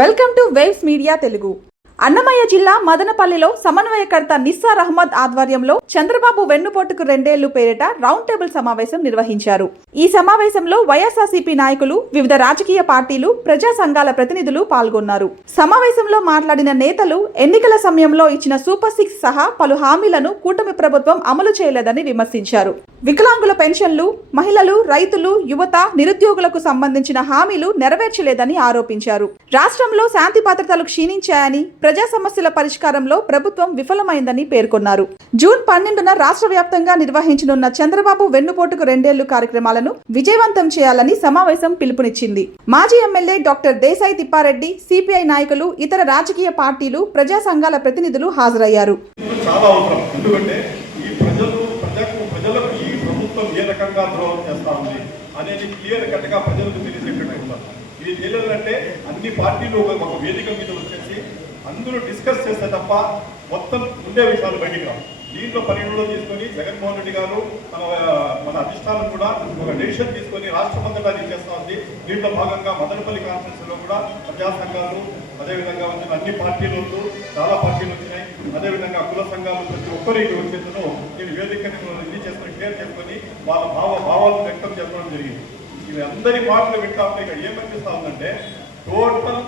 Welcome to waves media Telugu. Annamayya జిల్లా మదనపల్లిలో సమన్వయకర్త నిస్సార్ అహ్మద్ ఆధ్వర్యంలో చంద్రబాబు వెన్నుపోటుకు 2 ఏళ్లు పేరిట రౌండ్ టేబుల్ సమావేశం నిర్వహించారు. ఈ సమావేశంలో వైఎస్ఆర్సీపీ నాయకులు, వివిధ రాజకీయ పార్టీలు, ప్రజా సంఘాల ప్రతినిధులు పాల్గొన్నారు. సమావేశంలో మాట్లాడిన నేతలు ఎన్నికల సమయంలో ఇచ్చిన సూపర్ 6 సహా పలు హామీలను కూటమి ప్రభుత్వం అమలు చేయలేదని విమర్శించారు. వికలాంగుల పెన్షన్లు, మహిళలు, రైతులు, యువత, నిరుద్యోగులకు సంబంధించిన హామీలు నెరవేర్చలేదని ఆరోపించారు. రాష్ట్రంలో శాంతి భద్రతలు క్షీణించాయని, ప్రజా సమస్యల పరిష్కారంలో ప్రభుత్వం విఫలమైందని పేర్కొన్నారు. జూన్ 12న రాష్ట్ర వ్యాప్తంగా నిర్వహించనున్న చంద్రబాబు వెన్నుపోటుకు 2 ఏళ్లు కార్యక్రమాలను విజయవంతం చేయాలని సమావేశం పిలుపునిచ్చింది. మాజీ MLA doctor Desai Tippareddy, CPI నాయకులు, ఇతర రాజకీయ పార్టీలు, ప్రజా సంఘాల ప్రతినిధులు హాజరయ్యారు. ఏ రకంగా ద్రోహం చేస్తా ఉంది అనేది క్లియర్ కట్గా ప్రజలకు తెలిసేటట్టు ఉన్నారు. ఇది తెలియాలంటే అన్ని పార్టీలు ఒక వేదిక మీద వచ్చేసి అందరూ డిస్కస్ చేస్తే తప్ప మొత్తం ఉండే విషయాలు బయటికి రావు. దీంట్లో పరిగణలో తీసుకొని జగన్మోహన్ రెడ్డి గారు మన అధిష్టానం కూడా ఒక డెసిషన్ తీసుకొని రాష్ట్రమంతటా ఇది చేస్తా ఉంది. దీంట్లో భాగంగా మదనపల్లి కాన్ఫరెన్స్ లో కూడా ప్రజా సంఘాలు, అదేవిధంగా వచ్చిన అన్ని పార్టీలు, చాలా పార్టీలు వచ్చినాయి. అదేవిధంగా కుల సంఘాలు ప్రతి ఒక్కరికి వచ్చేందుకు దీని వేదికని ఇది చేసుకొని షేర్ చేసుకొని వాళ్ళ భావాలను వ్యక్తం చేసుకోవడం జరిగింది. ఇవి అందరి మాటలు వింటా ఇక్కడ ఏమనిపిస్తా ఉందంటే టోటల్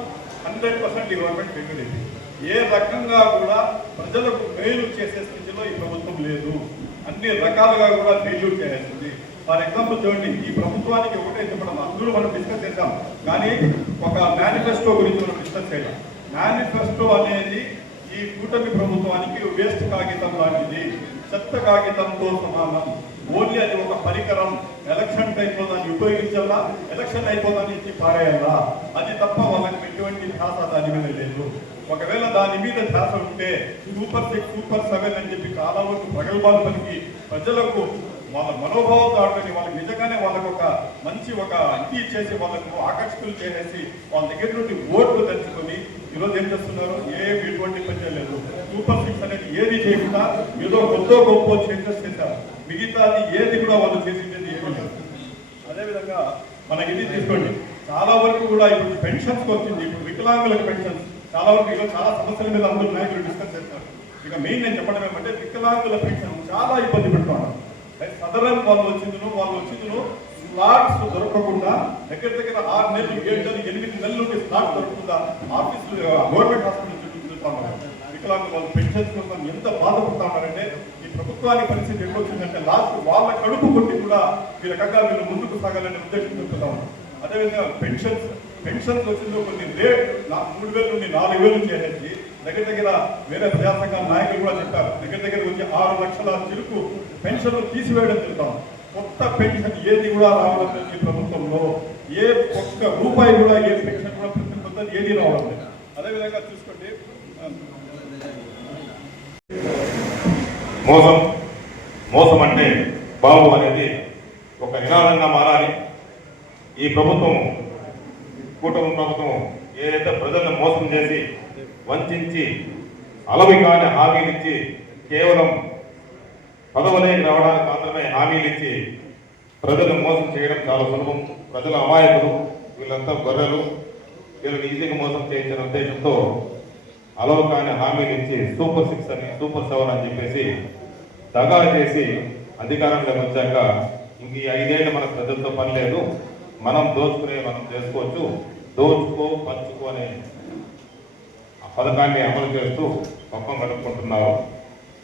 100% గవర్నమెంట్ ఫెయిల్యూర్ అయింది. ఏ రకంగా కూడా ప్రజలకు మేలు చేసే స్థితిలో ఈ ప్రభుత్వం లేదు. అన్ని రకాలుగా కూడా ఫెయిల్యూర్ చేయాల్సింది. ఫర్ ఎగ్జాంపుల్ చూడండి, ఈ ప్రభుత్వానికి ఒకటే చెప్పడం అందరూ మనం డిస్కస్ చేద్దాం, కానీ ఒక మేనిఫెస్టో గురించి మనం డిస్కస్ చేయాలి. మేనిఫెస్టో అనేది ఈ కూటమి ప్రభుత్వానికి వేస్ట్ కాగితం లాంటిది, చెత్త కాగితంతో సమానం. ఓన్లీ అది ఒక పరికరం. ఎలక్షన్ టైంలో దాన్ని ఉపయోగించాలా, ఎలక్షన్ అయిపోదాన్ని ఇచ్చి పారేయాలా, అది తప్ప వాళ్ళకి ఎటువంటి ధ్యాస దాని మీద లేదు. ఒకవేళ దాని మీద ధ్యాస ఉంటే సూపర్ 6, సూపర్ 7 అని చెప్పి చాలా వరకు ప్రగల్భాలు పలికి ప్రజలకు వాళ్ళ మనోభావాలతో ఆడుకొని వాళ్ళకి నిజంగానే వాళ్ళకు ఒక మంచి ఒక ఇది చేసి వాళ్ళకు ఆకర్షితులు చేసేసి వాళ్ళ దగ్గర నుండి ఓట్లు తెచ్చుకొని ఈరోజు ఏం చేస్తున్నారు, ఏమి ఎటువంటి పని చేయలేదు. సూపర్ 6 అనేది ఏది చేయకుండా ఏదో గొప్ప చేంజెస్ చేశారు. మిగతాది ఏది కూడా వాళ్ళు చేసింది ఏమీ లేదు. అదేవిధంగా మనకి ఇది తీసుకోండి, చాలా వరకు కూడా ఇప్పుడు పెన్షన్స్కి వచ్చింది. ఇప్పుడు వికలాంగులకు పెన్షన్స్ చాలా వరకు ఈరోజు చాలా సమస్యల మీద అందరూ నాయకులు డిస్కస్ చేస్తారు. ఇక మెయిన్ నేను చెప్పడం ఏమంటే వికలాంగుల పెన్షన్ చాలా ఇబ్బంది పెడుతున్నారు. సదరన్ వాళ్ళు వచ్చిందులో స్లాట్స్ దొరకకుండా దగ్గర 6 నెలలు, 7 నెలలు, 8 నెలల నుండి స్లాట్ దొరకకుండా ఆఫీసులు గవర్నమెంట్ హాస్పిటల్ చుట్టూ తిరుగుతా ఉన్నారు. వికలాంగుల వాళ్ళు పెన్షన్స్ కోసం ఎంత బాధపడుతూ ఉన్నారంటే ఈ ప్రభుత్వానికి పరిస్థితి ఎప్పుడు వచ్చిందంటే లాస్ట్ వాళ్ళ కడుపు కొట్టి కూడా ఈ రకంగా వీళ్ళు ముందుకు సాగాలనే ఉద్దేశం చెప్తా ఉన్నారు. అదేవిధంగా పెన్షన్స్ వచ్చిందో కొన్ని రేట్ 3,000 నుండి 4,000 చేసేసి దగ్గర వేరే ప్రజా సంఘాల నాయకులు కూడా చెప్పారు. దగ్గర వచ్చి 6 లక్షల చిరుకు పెన్షన్లు తీసివేయడం చెప్తాం. కొత్త పెన్షన్ ఏది కూడా రావడం లేదు ఈ ప్రభుత్వంలో. ఏ ఒక్క రూపాయి కూడా ఏ పెన్షన్ కూడా కొత్తది ఏది రావడం లేదు. అదేవిధంగా చూసుకోండి, మోసం అంటే బాబు అనేది ఒక నినాదంగా మారాలి. ఈ ప్రభుత్వం, కూటమి ప్రభుత్వం ఏదైతే ప్రజలను మోసం చేసి వంచి అలవి కాని హామీలు ఇచ్చి కేవలం పదవులేకి రావడానికి మాత్రమే హామీలు ఇచ్చి ప్రజలను మోసం చేయడం చాలా సులభం. ప్రజల అమాయకులు, వీళ్ళంతా గొర్రెలు, వీళ్ళని ఈజీగా మోసం చేయించిన ఉద్దేశంతో అలవి కాని హామీలు ఇచ్చి సూపర్ 6 అని, సూపర్ 7 అని చెప్పేసి దగా చేసి అధికారంలోకి వచ్చాక ఇంక ఈ 5 ఏళ్ళు మన ప్రజలతో పని లేదు, మనం చేసుకోవచ్చు, దోచుకో పంచుకో అనే పథకాన్ని అమలు చేస్తూ పక్కన గడుపుకుంటున్నారు.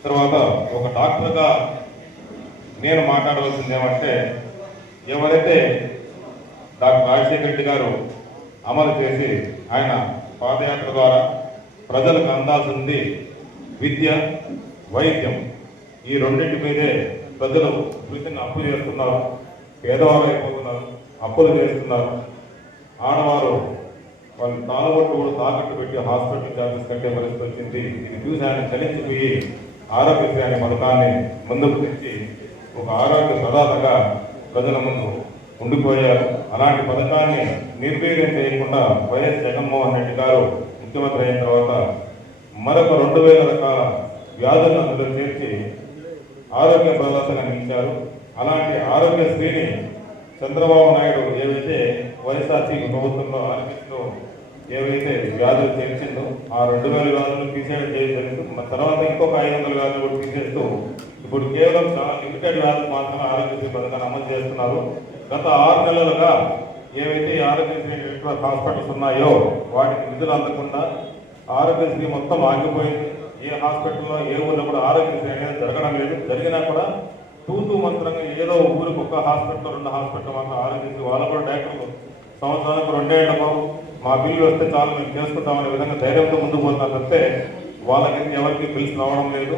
తర్వాత ఒక డాక్టర్గా నేను మాట్లాడవలసింది ఏమంటే, ఎవరైతే డాక్టర్ రాజశేఖర రెడ్డి గారు అమలు చేసి ఆయన పాదయాత్ర ద్వారా ప్రజలకు అందాల్సింది విద్య, వైద్యం, ఈ రెండింటి మీదే ప్రజలు వృత్తిని అప్పు చేస్తున్నారు, పేదవారు అయిపోతున్నారు, అప్పులు చేస్తున్నారు. ఆడవారు వాళ్ళు తాళబొట్టు కూడా తాకట్టు పెట్టి హాస్పిటల్ చార్జెస్ కట్టే పరిస్థితి వచ్చింది. ఇది చూసి ఆయన చలించిపోయి ఆరోగ్యశ్రీ అనే పథకాన్ని ముందుకు తెచ్చి ఒక ఆరోగ్య ప్రదాతగా ప్రజల ముందు ఉండిపోయారు. అలాంటి పథకాన్ని నిర్వీర్యం చేయకుండా వైఎస్ జగన్మోహన్ రెడ్డి గారు ముఖ్యమంత్రి అయిన తర్వాత మరొక 2,000 రకాల వ్యాధులను అందులో చేర్చి ఆరోగ్య ప్రదాతగా నిలిచారు. అలాంటి ఆరోగ్యశ్రీని చంద్రబాబు నాయుడు ఏవైతే వైఎస్ఆర్సీపీ ప్రభుత్వంలో ఆరోగ్యశ్రీలో ఏవైతే వ్యాధులు చేర్చిందో ఆ 2000 వ్యాధులు తీసేయడం జరిగింది. తర్వాత ఇంకొక 500 వ్యాధులు కూడా తీసేస్తూ ఇప్పుడు కేవలం చాలా లిమిటెడ్ వ్యాధులు మాత్రమే ఆరోగ్యశ్రీ పథకాన్ని అమలు చేస్తున్నారు. గత 6 నెలలుగా ఏవైతే ఆరోగ్యశ్రీ నెట్వర్క్ హాస్పిటల్స్ ఉన్నాయో వాటికి నిధులు అందకుండా ఆరోగ్యశ్రీ మొత్తం ఆగిపోయింది. ఏ హాస్పిటల్లో ఏ ఊళ్ళో కూడా ఆరోగ్యశ్రీ అనేది జరగడం లేదు. జరిగినా కూడా తూతూ మంత్రంగా ఏదో ఊరికి ఒక హాస్పిటల్ 2 హాస్పిటల్ మాత్రం ఆరోగ్యశ్రీ వాళ్ళు కూడా డాక్టర్లు సంవత్సరానికి 2 ఏళ్ల మా బిల్లు వస్తే చాలు మేము చేసుకుంటామనే విధంగా ధైర్యంతో ముందుకు పోతున్నారు తప్పితే వాళ్ళకి ఎవరికి బిల్స్ రావడం లేదు.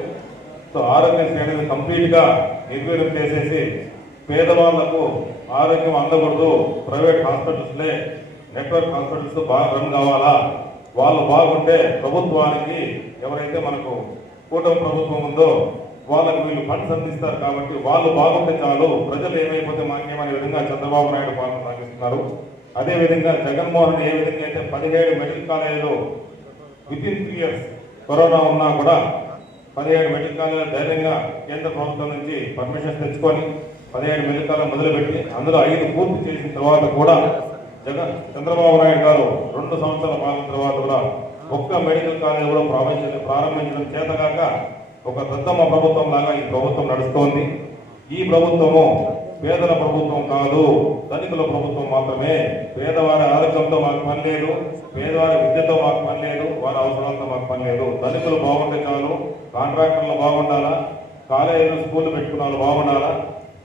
సో ఆరోగ్యశ్రీ అనేది కంప్లీట్గా నిర్వీర్యం చేసేసి పేదవాళ్లకు ఆరోగ్యం అందకూడదు, ప్రైవేట్ హాస్పిటల్స్లే నెట్వర్క్ హాస్పిటల్స్ బాగా రన్ కావాలా, వాళ్ళు బాగుంటే ప్రభుత్వానికి ఎవరైతే మనకు కూటమి ప్రభుత్వం ఉందో వాళ్ళకి వీళ్ళు ఫండ్స్ అందిస్తారు కాబట్టి వాళ్ళు బాగుంటే చాలు, ప్రజలు ఏమైపోతే మాకేమనే విధంగా చంద్రబాబు నాయుడు పాలన సాగిస్తున్నారు. అదేవిధంగా జగన్మోహన్ ఏ విధంగా అయితే 17 మెడికల్ కాలేజీలు వితిన్ 3 years కరోనా ఉన్నా కూడా 17 మెడికల్ కాలేజీలు ధైర్యంగా కేంద్ర ప్రభుత్వం నుంచి పర్మిషన్స్ తెచ్చుకొని 17 మెడికల్ కాలేజీలు మొదలుపెట్టి అందులో 5 పూర్తి చేసిన తర్వాత కూడా చంద్రబాబు నాయుడు గారు 2 సంవత్సరాల పాలన తర్వాత కూడా ఒక్క మెడికల్ కాలేజీ కూడా ప్రారంభించడం చేతగాక ఒక దద్దమ్మ ప్రభుత్వం లాగా ఈ ప్రభుత్వం నడుస్తోంది. ఈ ప్రభుత్వము పేదల ప్రభుత్వం కాదు, ధనికుల ప్రభుత్వం మాత్రమే. పేదవారి ఆరోగ్యంతో మాకు పని లేదు, పేదవారి విద్యతో మాకు పని లేదు, వారి అవసరాలతో మాకు పని లేదు. ధనికులు బాగుంటే చాలు, కాంట్రాక్టర్లు బాగుండాలా, కాలేజీలు స్కూళ్ళు పెట్టుకున్న వాళ్ళు బాగుండాలా,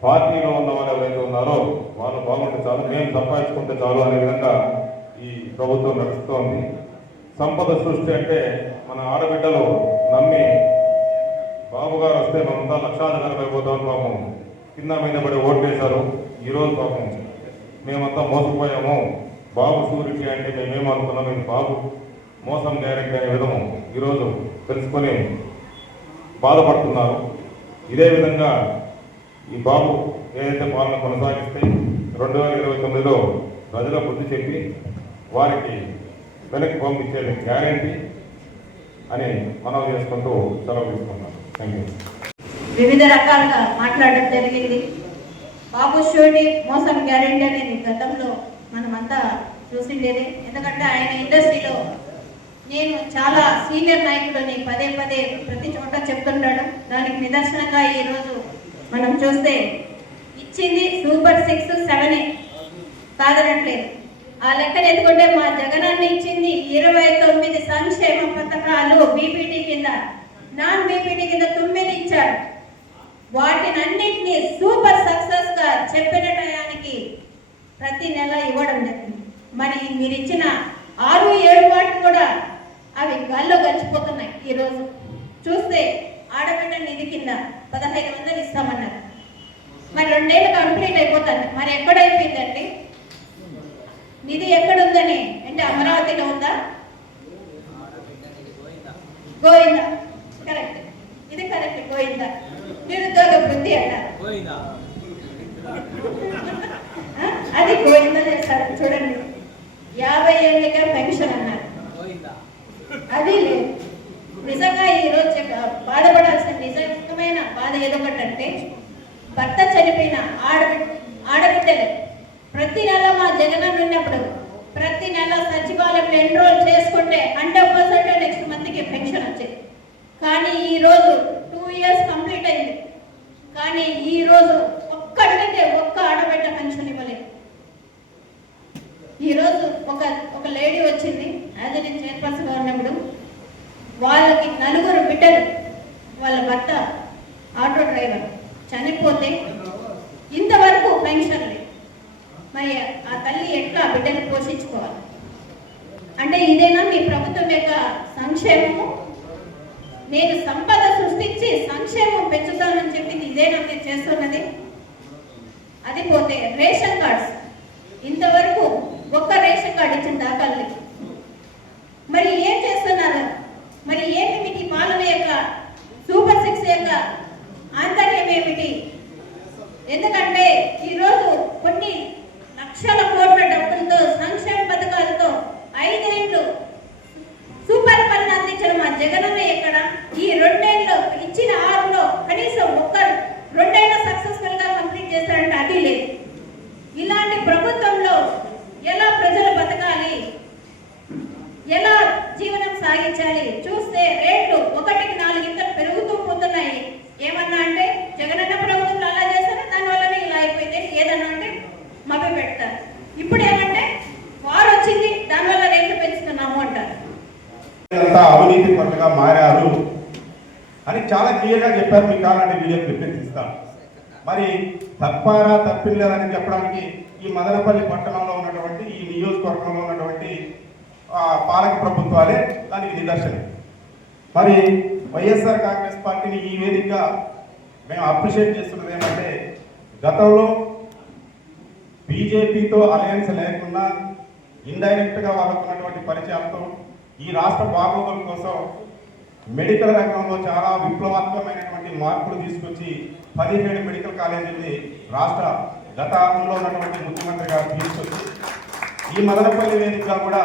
పార్టీలో ఉన్న వాళ్ళు ఎవరైతే ఉన్నారో వాళ్ళు బాగుంటే చాలు, మేము సంపాదించుకుంటే చాలు అనే విధంగా ఈ ప్రభుత్వం నడుస్తోంది. సంపద సృష్టి అంటే మన ఆడబిడ్డలు నమ్మి బాబు గారు వస్తే మనంతా లక్షాధికారులు అయిపోతామని పాపం కింద మీద పడి ఓట్లేశారు. ఈరోజు పాపం మేమంతా మోసపోయాము, బాబు షూరిటీ అంటే మేమేమనుకున్నాం, ఇది బాబు మోసం గ్యారెంటీ అనే విధము ఈరోజు తెలుసుకొని బాధపడుతున్నారు. ఇదే విధంగా ఈ బాబు ఏదైతే పాలన కొనసాగిస్తే 2029లో ప్రజల బుద్ధి చెప్పి వారికి వెనక్కి పంపించేది గ్యారెంటీ అని మనం చేసుకుంటూ సెలవు తీసుకున్నాం. Thank you. వివిధ రకాలుగా మాట్లాడడం జరిగింది. బాబు షూరిటీ మోసం గ్యారెంటీ అనేది గతంలో మనమంతా చూసిండేది. ఎందుకంటే ఆయన ఇండస్ట్రీలో నేను చాలా సీనియర్ నాయకుడిని పదే పదే ప్రతి చోట చెప్తుంటాడు. దానికి నిదర్శనంగా ఈరోజు మనం చూస్తే ఇచ్చింది సూపర్ 6, 7 కాదనట్లేదు. ఆ లెక్కన ఎత్తుకుంటే మా జగనాన్ని ఇచ్చింది 29 సంక్షేమ పథకాలు బీపీటీ కింద, నాన్ బీపీటీ కింద 9 ఇచ్చారు. వాటినన్నింటినీ సూపర్ సక్సెస్ గా చెప్పిన టయానికి ప్రతి నెల ఇవ్వడం జరిగింది. మరి మీరు ఇచ్చిన 6-7 వాటి కూడా అవి గాల్లో గడిచిపోతున్నాయి. ఈరోజు చూస్తే ఆడబిడ్డ నిధి కింద 1500 ఇస్తామన్నారు. మరి 2 ఏళ్ళు కంప్లీట్ అయిపోతుంది. మరి ఎక్కడైపోయిందండి నిధి? ఎక్కడుందని అంటే అమరావతిలో ఉందా? గోవిందా, కరెక్ట్, ఇది కరెక్ట్. గోవిందా నిరుద్యోగ వృత్తి అన్నారు, అది గోవిందా చేస్తారు. చూడండి 50 ఏళ్ళగా పెన్షన్ అన్నారు, అది లేదు. నిజంగా ఈరోజు బాధపడాల్సిన నిజమైన బాధ ఏదొకటంటే భర్త చనిపోయిన ఆడబిడ్డలు ప్రతి నెల మా జగన్ ఉన్నప్పుడు ప్రతి నెల సచివాలయంలో ఎన్రోల్ చేసుకుంటే 100% నెక్స్ట్ మంత్కి పెన్షన్ వచ్చేది. కానీ ఈరోజు 2 years కంప్లీట్ అయింది, కానీ ఈరోజు ఒక్క ఆడబిడ్డ పెన్షన్ ఇవ్వలేదు. ఈరోజు ఒక లేడీ వచ్చింది, యాజ్ నేను చైర్పర్సన్గా ఉన్నప్పుడు వాళ్ళకి 4 బిడ్డలు, వాళ్ళ భర్త ఆటో డ్రైవర్ చనిపోతే ఇంతవరకు పెన్షన్ లేదు. మరి ఆ తల్లి ఎట్లా బిడ్డను పోషించుకోవాలి? అంటే ఇదేనా మీ ప్రభుత్వం యొక్క సంక్షేమము? నేను సంపద సృష్టించి సంక్షేమం పెంచుతానని చెప్పింది ఇదేనా మీరు చేస్తున్నది? అది పోతే రేషన్ కార్డ్స్, ఇంతవరకు ఒక్క రేషన్ కార్డు ఇచ్చిన దాఖలు లేదు. మరి ఏం చేస్తున్నారు? మరి ఏమిటి పాలన యొక్క సూపర్ 6 యొక్క ఆంతర్యం ఏమిటి? ఎందుకంటే ఈరోజు కొన్ని లక్షల కోట్ల డబ్బులతో సంక్షేమ పథకాలతో 5 ఏళ్ళు సూపర్ పన్ను అందించిన మా జగనన్న ఎక్కడ? ఈ 2 ఏళ్ళు హాస్పిటల్గా మారారు అని చాలా క్లియర్గా చెప్పారు. మీకు కావాలంటే వీడియో రిఫరెన్స్ ఇస్తాను. మరి తప్పారా తప్పిలేదని చెప్పడానికి ఈ మదనపల్లి పట్టణంలో ఉన్నటువంటి ఈ నియోజకవర్గంలో ఉన్నటువంటి పాలక ప్రభుత్వాలే దానికి నిదర్శనం. మరి వైఎస్ఆర్ కాంగ్రెస్ పార్టీని ఈ వేదికగా మేము అప్రిషియేట్ చేస్తున్నది ఏమంటే, గతంలో బీజేపీతో అలయన్స్ లేకుండా ఇండైరెక్ట్గా వాళ్ళకు ఉన్నటువంటి పరిచయాలతో ఈ రాష్ట్ర బాగోగుల కోసం మెడికల్ రంగంలో చాలా విప్లవాత్మకమైనటువంటి మార్పులు తీసుకొచ్చి 17 మెడికల్ కాలేజీల్ని రాష్ట్ర గతంలో ఉన్నటువంటి ముఖ్యమంత్రి గారు తీసుకొచ్చి ఈ మదనపల్లి వేదికగా కూడా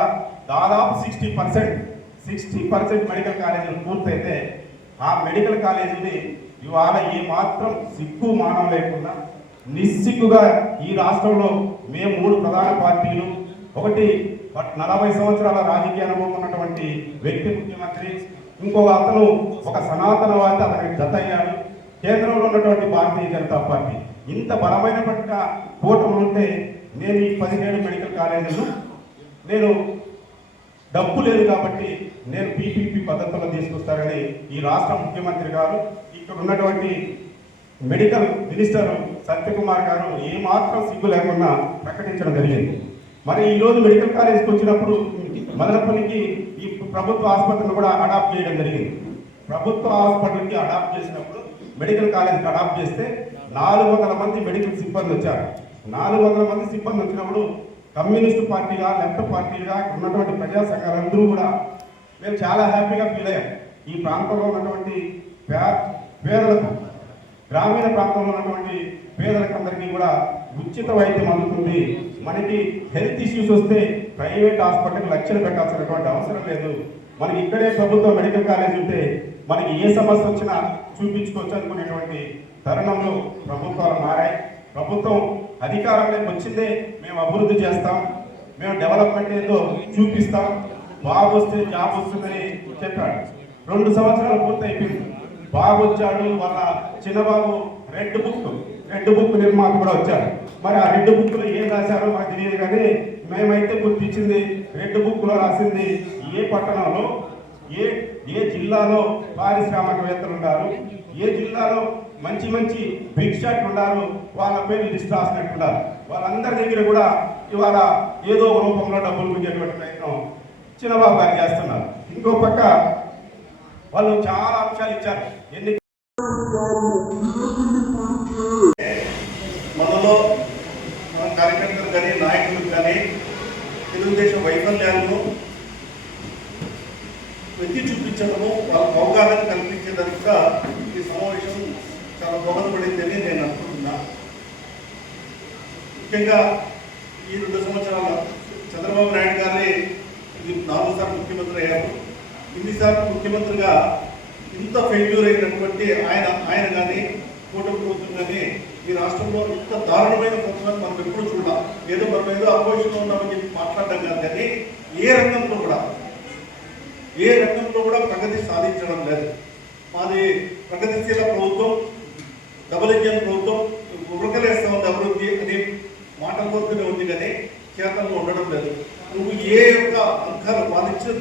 దాదాపు 60% మెడికల్ కాలేజీలు పూర్తయితే ఆ మెడికల్ కాలేజీని ఇవాళ ఏ మాత్రం సిగ్గు మానం లేకుండా నిస్సిగ్గుగా ఈ రాష్ట్రంలో మేము 3 ప్రధాన పార్టీలు, ఒకటి 40 సంవత్సరాల రాజకీయ అనుభవం ఉన్నటువంటి వ్యక్తి ముఖ్యమంత్రి, ఇంకో అతను ఒక సనాతనవాది, అతనికి జత అయ్యాడు, కేంద్రంలో ఉన్నటువంటి భారతీయ జనతా పార్టీ, ఇంత బలమైన పట్ల కూటమి ఉంటే నేను ఈ 17 మెడికల్ కాలేజీలు నేను డబ్బు లేదు కాబట్టి నేను పీపీపీ పద్ధతుల్లో తీసుకొస్తారని ఈ రాష్ట్ర ముఖ్యమంత్రి గారు, ఇక్కడ ఉన్నటువంటి మెడికల్ మినిస్టర్ సత్యకుమార్ గారు ఏమాత్రం సిగ్గు లేకుండా ప్రకటించడం జరిగింది. మరి ఈరోజు మెడికల్ కాలేజ్కి వచ్చినప్పుడు మదనపల్లికి ఈ ప్రభుత్వ ఆసుపత్రిని కూడా అడాప్ట్ చేయడం జరిగింది. ప్రభుత్వ హాస్పిటల్కి అడాప్ట్ చేసినప్పుడు మెడికల్ కాలేజ్కి అడాప్ట్ చేస్తే 400 మంది మెడికల్ సిబ్బంది వచ్చారు. 400 మంది సిబ్బంది వచ్చినప్పుడు కమ్యూనిస్టు పార్టీగా, లెఫ్ట్ పార్టీగా ఉన్నటువంటి ప్రజా సంఘాలందరూ కూడా మేము చాలా హ్యాపీగా ఫీల్ అయ్యాం. ఈ ప్రాంతంలో ఉన్నటువంటి పేదలకు, గ్రామీణ ప్రాంతంలో ఉన్నటువంటి పేదలకు అందరికీ కూడా ఉచిత వైద్యం అందుతుంది. మనకి హెల్త్ ఇష్యూస్ వస్తే ప్రైవేట్ హాస్పిటల్కి లక్షలు పెట్టాల్సినటువంటి అవసరం లేదు. మనకి ఇక్కడే ప్రభుత్వ మెడికల్ కాలేజ్ ఉంటే మనకి ఏ సమస్య వచ్చినా చూపించుకోవచ్చు అనుకునేటువంటి తరుణంలో ప్రభుత్వాలు మారాయి. ప్రభుత్వం అధికారంలోకి వచ్చిందే మేము అభివృద్ధి చేస్తాం, మేము డెవలప్మెంట్ ఏదో చూపిస్తాం, బాబు వస్తే జాబ్ వస్తుందని చెప్పాడు. 2 సంవత్సరాలు పూర్తయిపోయింది. బాబు వచ్చాడు, వాళ్ళ చిన్నబాబు రెడ్ బుక్ నిర్మాత కూడా వచ్చాడు. మరి ఆ రెడ్ బుక్లో ఏం రాశారో మాకు తెలియదు, కానీ మేమైతే గుర్తించింది రెడ్ బుక్లో రాసింది ఏ పట్టణంలో ఏ జిల్లాలో పారిశ్రామికవేత్తలు ఉన్నారు, ఏ జిల్లాలో మంచి బిగ్ షాట్లు ఉన్నారు, వాళ్ళ పేరు లిస్ట్ రాసినట్టున్నారు. వాళ్ళందరి దగ్గర కూడా ఇవాళ ఏదో రూపంలో డబ్బులు పుంజేటువంటి ప్రయత్నం చిన్నబాబు గారు చేస్తున్నారు. ఇంకో పక్క వాళ్ళు చాలా అంశాలు ఇచ్చారు. మనలో మన కార్యకర్తలు కానీ నాయకులకు కానీ తెలుగుదేశం వైఫల్యాలను వెతి చూపించడము, వాళ్ళకు అవగాహన కల్పించేదానికి కూడా ఈ సమావేశం చాలా దోహదపడిందని నేను అనుకుంటున్నా. ముఖ్యంగా ఈ 2 సంవత్సరాల చంద్రబాబు నాయుడు గారి ఇది 4వ సార్లు ముఖ్యమంత్రి అయ్యారు. ఇన్నిసార్లు ముఖ్యమంత్రిగా ఇంత ఫెయిల్యూర్ అయినటువంటి ఆయన కానీ కూటమి ప్రభుత్వం కానీ ఈ రాష్ట్రంలో ఇంత దారుణమైన ప్రభుత్వాన్ని మనం ఎప్పుడు చూడాలి. ఏదో మనం ఏదో అపోజిషన్లో ఉన్నామని చెప్పి మాట్లాడడం కాదు, కానీ ఏ రంగంలో కూడా ప్రగతి సాధించడం లేదు. మాది ప్రగతిశీల ప్రభుత్వం, డబుల్ ఇంజిన్ ప్రభుత్వం, ఉరకలేస్తా ఉంది అభివృద్ధి అని మాటల వరకునే ఉంది, కానీ చేతల్లో ఉండడం లేదు. నువ్వు ఏ యొక్క అంశాలు వాళ్ళిచ్చిన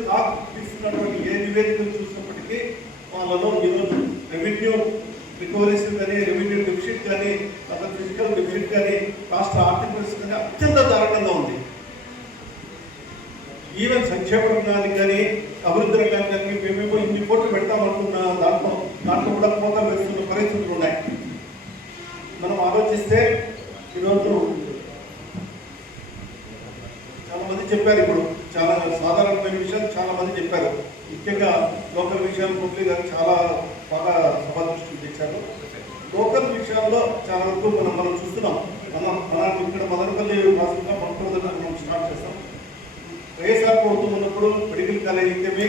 తీసుకున్నటువంటి ఏ నివేదికలు చూసినప్పటికీ వాళ్ళలో ఈరోజు రెవెన్యూ రికవరీస్ కానీ, రెవెన్యూ డెఫిసిట్ కానీ, అసలు ఫిజికల్ డెఫిసిట్ కానీ, రాష్ట్ర ఆర్థిక పరిస్థితి కానీ అత్యంత దారుణంగా ఉంది. ఈవెన్ సంక్షేమ రంగానికి కానీ, అభివృద్ధి రంగానికి కానీ మేమేమో ఇన్ని కోట్లు పెడతామనుకున్న దాంట్లో కూడా కోతలు వేస్తున్న పరిస్థితులు ఉన్నాయి. మనం ఆలోచిస్తే ఈరోజు చాలా మంది చెప్పారు, ఇప్పుడు చాలా సాధారణమైన విషయాలు చాలా మంది చెప్పారు. ముఖ్యంగా లోకల్ విషయాలు మురళి గారు చాలా బాగా సభ దృష్టి తెచ్చారు. లోకల్ విషయాల్లో చాలా వరకు మనం చూస్తున్నాం. మనం ఇక్కడ మదనపల్లి వాసులుగా మనం స్టార్ట్ చేస్తాం. వైఎస్ఆర్ ప్రభుత్వం ఉన్నప్పుడు మెడికల్ కాలేజ్ అయితే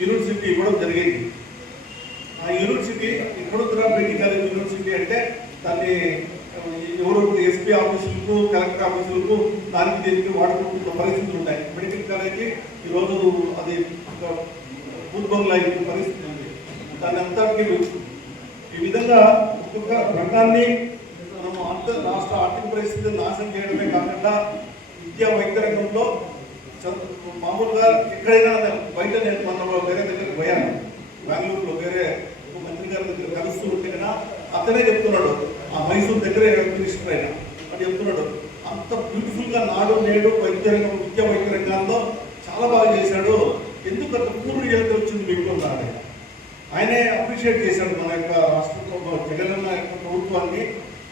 యూనివర్సిటీ ఇవ్వడం జరిగింది. ఆ యూనివర్సిటీ ఎక్కడుందిరా మెడికల్ కాలేజ్ యూనివర్సిటీ అంటే దాన్ని ఎవరు ఎస్పీ ఆఫీసులకు, కలెక్టర్ ఆఫీసులకు దానికి దీనికి వాడుకుంటున్న పరిస్థితులు ఉన్నాయి. మెడికల్ కాలేజీ ఈరోజు అది పూర్వంలా పరిస్థితి ఉంది. దాని అంతటికీ ఈ విధంగా ఒక్కొక్క రంగాన్ని మనము రాష్ట్ర ఆర్థిక పరిస్థితిని నాశనం చేయడమే కాకుండా విద్యా వైద్య రంగంలో మామూలుగా ఎక్కడైనా బయట నేను మన వేరే దగ్గరికి పోయాను. బెంగళూరులో వేరే ఒక మంత్రి గారి దగ్గర కలుస్తూ ఉంటే కదా అతనే చెప్తున్నాడు, ఆ మైసూర్ దగ్గరే మినిస్టర్ అయినా అని చెప్తున్నాడు. అంత బ్యూటిఫుల్గా నాడు నేడు విద్యా వైద్య రంగాల్లో చాలా బాగా చేశాడు. ఎందుకు అంత పూర్వ ఏదైతే వచ్చింది మీకు అన్నాడు. ఆయనే అప్రిషియేట్ చేశాడు మన యొక్క రాష్ట్ర జగనన్న యొక్క ప్రభుత్వాన్ని.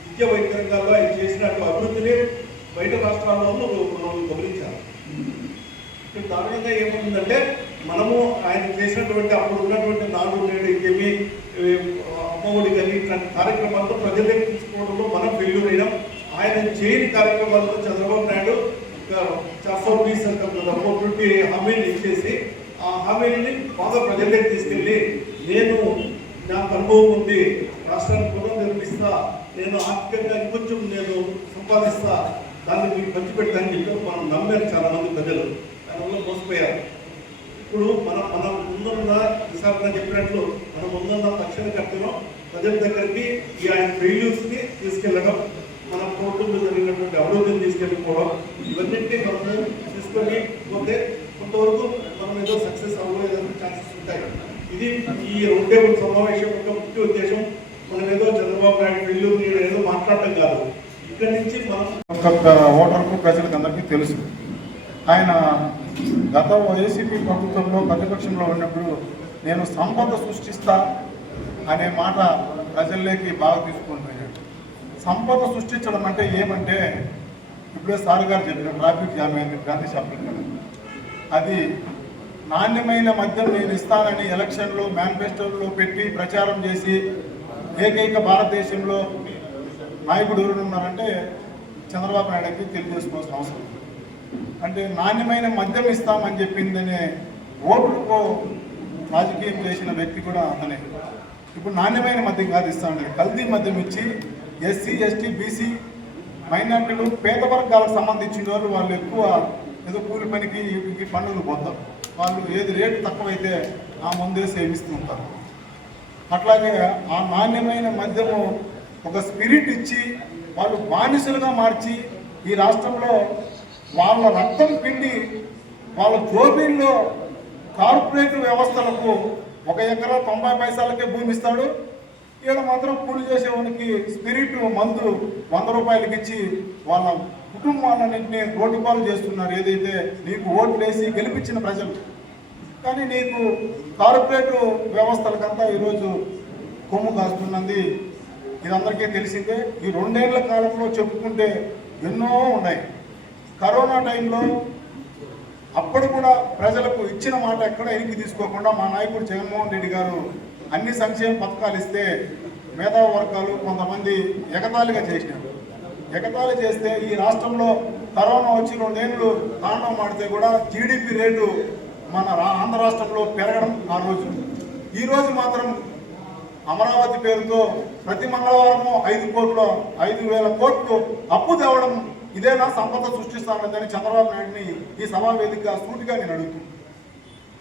విద్యా వైద్య రంగాల్లో ఆయన చేసిన అభివృద్ధిని బయట రాష్ట్రాల్లో మనం గమనించాలి. ఇక్కడ దారుణంగా ఏమైందంటే మనము ఆయన చేసినటువంటి అప్పుడు ఉన్నటువంటి నాడు నేడు ఇంకేమి అమ్మఒడి కానీ ఇట్లాంటి కార్యక్రమాలతో ప్రజలకు తీసుకోవడంలో మనం ఫెయిల్యూర్ అయినాం. ఆయన చేయని కార్యక్రమాలతో చంద్రబాబు నాయుడు 420 హామీలు ఇచ్చేసి ఆ హామీలని బాగా ప్రజలకు తీసుకెళ్ళి నేను నాకు అనుభవం ఉంది, రాష్ట్రానికి పునః నిర్మిస్తా, నేను ఆర్థికంగా ఇంకొంచెం నేను సంపాదిస్తా, దాన్ని మీకు పంచిపెడతానని చెప్పి మనం నమ్మారు చాలా మంది ప్రజలు. దానివల్ల మోసపోయారు. ఇప్పుడు మనం ముందున్న విశాఖ చెప్పినట్లు మనం ముందున్న తక్షణ కర్తను ప్రజల దగ్గరికి ఈ ఆయన ఫెయిల్యూర్స్ని తీసుకెళ్ళడం, మన ప్రభుత్వంలో జరిగినటువంటి అభివృద్ధిని తీసుకెళ్ళిపోవడం, ఇవన్నింటినీ మనము తీసుకొని పోతే కొంతవరకు మనం ఏదో సక్సెస్ అవ్వలేదని ఛాన్సెస్ ఉంటాయి. ఇది ఈ రౌండ్ టేబుల్ సమావేశం యొక్క ముఖ్య ఉద్దేశం. మనం ఏదో చంద్రబాబు నాయుడు ఫెయిల్యూర్ ఏదో మాట్లాడటం కాదు. ఇక్కడి నుంచి మనం ఓటర్కు ప్రజలకు అందరికీ తెలుసు. ఆయన గత వైసీపీ ప్రభుత్వంలో ప్రతిపక్షంలో ఉన్నప్పుడు నేను సంపద సృష్టిస్తా అనే మాట ప్రజల్లోకి బాగా తీసుకొని పోయాడు. సంపద సృష్టించడం అంటే ఏమంటే ఇప్పుడే సార్ గారు చెప్పిన ట్రాఫిక్ జామ్ అయింది గాంధీ షాపింగ్. అది నాణ్యమైన మద్యం నేను ఇస్తానని ఎలక్షన్లో మేనిఫెస్టోలో పెట్టి ప్రచారం చేసి ఏకైక భారతదేశంలో నాయకుడు ఎవరు ఉన్నారంటే చంద్రబాబు నాయుడుకి తెలియజేసుకోవాల్సిన అవసరం. అంటే నాణ్యమైన మద్యం ఇస్తామని చెప్పిందనే ఓటుకు రాజకీయం చేసిన వ్యక్తి కూడా అతనే. ఇప్పుడు నాణ్యమైన మద్యం కాదు ఇస్తాను, కల్తీ మద్యం ఇచ్చి ఎస్సీ ఎస్టీ బీసీ మైనార్టీలు పేద వర్గాలకు సంబంధించిన వాళ్ళు ఎక్కువ ఏదో కూలి పనికి ఈ పనులు పోతారు. వాళ్ళు ఏది రేటు తక్కువైతే ఆ ముందే సేవిస్తూ ఉంటారు. అట్లాగే ఆ నాణ్యమైన మద్యము ఒక స్పిరిట్ ఇచ్చి వాళ్ళు బానిసలుగా మార్చి ఈ రాష్ట్రంలో వాళ్ళ రక్తం పిండి వాళ్ళ జోబీల్లో కార్పొరేట్ వ్యవస్థలకు 1 ఎకరా 90 పైసలకే భూమి ఇస్తాడు. ఈడ మాత్రం కూలి చేసేవానికి స్పిరిట్ మందు 100 రూపాయలకి ఇచ్చి వాళ్ళ కుటుంబాలన్నింటినీ రోడ్డుపాలు చేస్తున్నారు. ఏదైతే నీకు ఓట్లు వేసి గెలిపించిన ప్రజలు, కానీ నీకు కార్పొరేట్ వ్యవస్థలకంతా ఈరోజు కొమ్ము కాస్తున్నది. ఇది అందరికీ తెలిసిందే. ఈ 2 ఏళ్ల కాలంలో చెప్పుకుంటే ఎన్నో ఉన్నాయి. కరోనా టైంలో అప్పుడు కూడా ప్రజలకు ఇచ్చిన మాట ఎక్కడ ఎనికి తీసుకోకుండా మా నాయకుడు జగన్మోహన్ రెడ్డి గారు అన్ని సంక్షేమ పథకాలు ఇస్తే మేధావి వర్గాలు కొంతమంది ఎగతాళిగా చేసినారు. ఎగతాళి చేస్తే ఈ రాష్ట్రంలో కరోనా వచ్చి 2 ఏళ్ళు తాండవం ఆడితే కూడా జీడిపి రేటు మన ఆంధ్ర రాష్ట్రంలో పెరగడం ఆ రోజు. ఈరోజు మాత్రం అమరావతి పేరుతో ప్రతి మంగళవారము 5,000 కోట్లు అప్పు తేవడం ఇదేనా సంపద సృష్టిస్తానని చంద్రబాబు నాయుడిని ఈ సభా వేదికగా సూటిగా నేను అడుగుతున్నాను.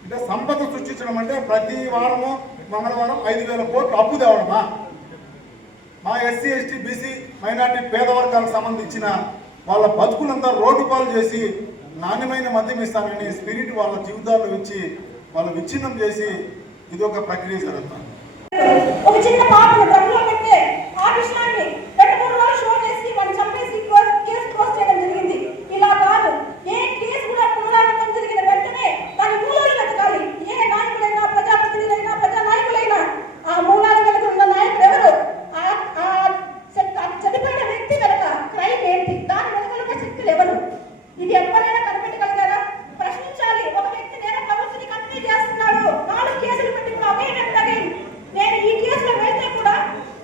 అంటే సంపద సృష్టించడం అంటే ప్రతి వారము మంగళవారం 5,000 కోట్లు అప్పు తేవడమా? మా ఎస్సీ ఎస్టీ బీసీ మైనార్టీ పేద వర్గాలకు సంబంధించిన వాళ్ళ బతుకులంతా రోడ్డు పాలు చేసి నాణ్యమైన మద్యం ఇస్తానని స్పిరిట్ వాళ్ళ జీవితాల్లో ఇచ్చి వాళ్ళు విచ్ఛిన్నం చేసి ఇది ఒక ప్రక్రియ జరుగుతుంది. ఒక చిన్న పాపను డ్రగ్లో పెట్టే ఆ విషయాన్ని 2-3 రోజులు షో చేసి వాళ్ళు చంపేసి కేసు క్లోజ్ చేయడం జరిగింది. ఇలా కాదు, ఏ కేసు కూడా పునరావృతం జరిగిన వెంటనే దాని మూలాలు వెతకాలి. ఏ నాయకులైనా ప్రజాప్రతినిధులైనా ప్రజా నాయకులైనా ఆ మూలాలు వెనుక ఉన్న నాయకుడు ఎవరు, చనిపోయిన వ్యక్తి వెనుక క్రైమ్ ఏంటి, దాని వెనుక శక్తులు ఎవరు, ఇది ఎవరైనా కనిపెట్టగలిగారా? ప్రశ్నించాలి. ఒక వ్యక్తి నేను ప్రభుత్వాన్ని కంటిన్యూ చేస్తున్నాడు, 4 కేసులు పెట్టి నేను ఈ కేసులో వెళ్తే కూడా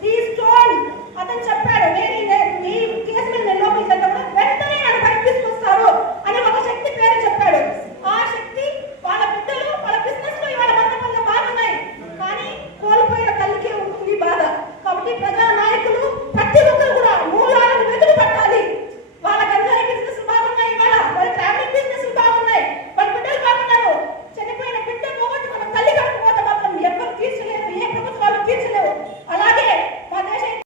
ఈ స్టోన్ అతను చెప్పాడు, నేను ఈ కేసు మీద నేను లోపలికి వెళ్తాను వెంటనే నన్ను బయట తీసుకొస్తారు అని ఒక శక్తి పేరు చెప్పాడు. ఆ శక్తి వాళ్ళ బిడ్డలు వాళ్ళ బిజినెస్ లో ఇవాళ 100 బాగున్నాయి, కానీ కోల్పోయిన తల్లికే ఉంటుంది బాధ. కాబట్టి ప్రజా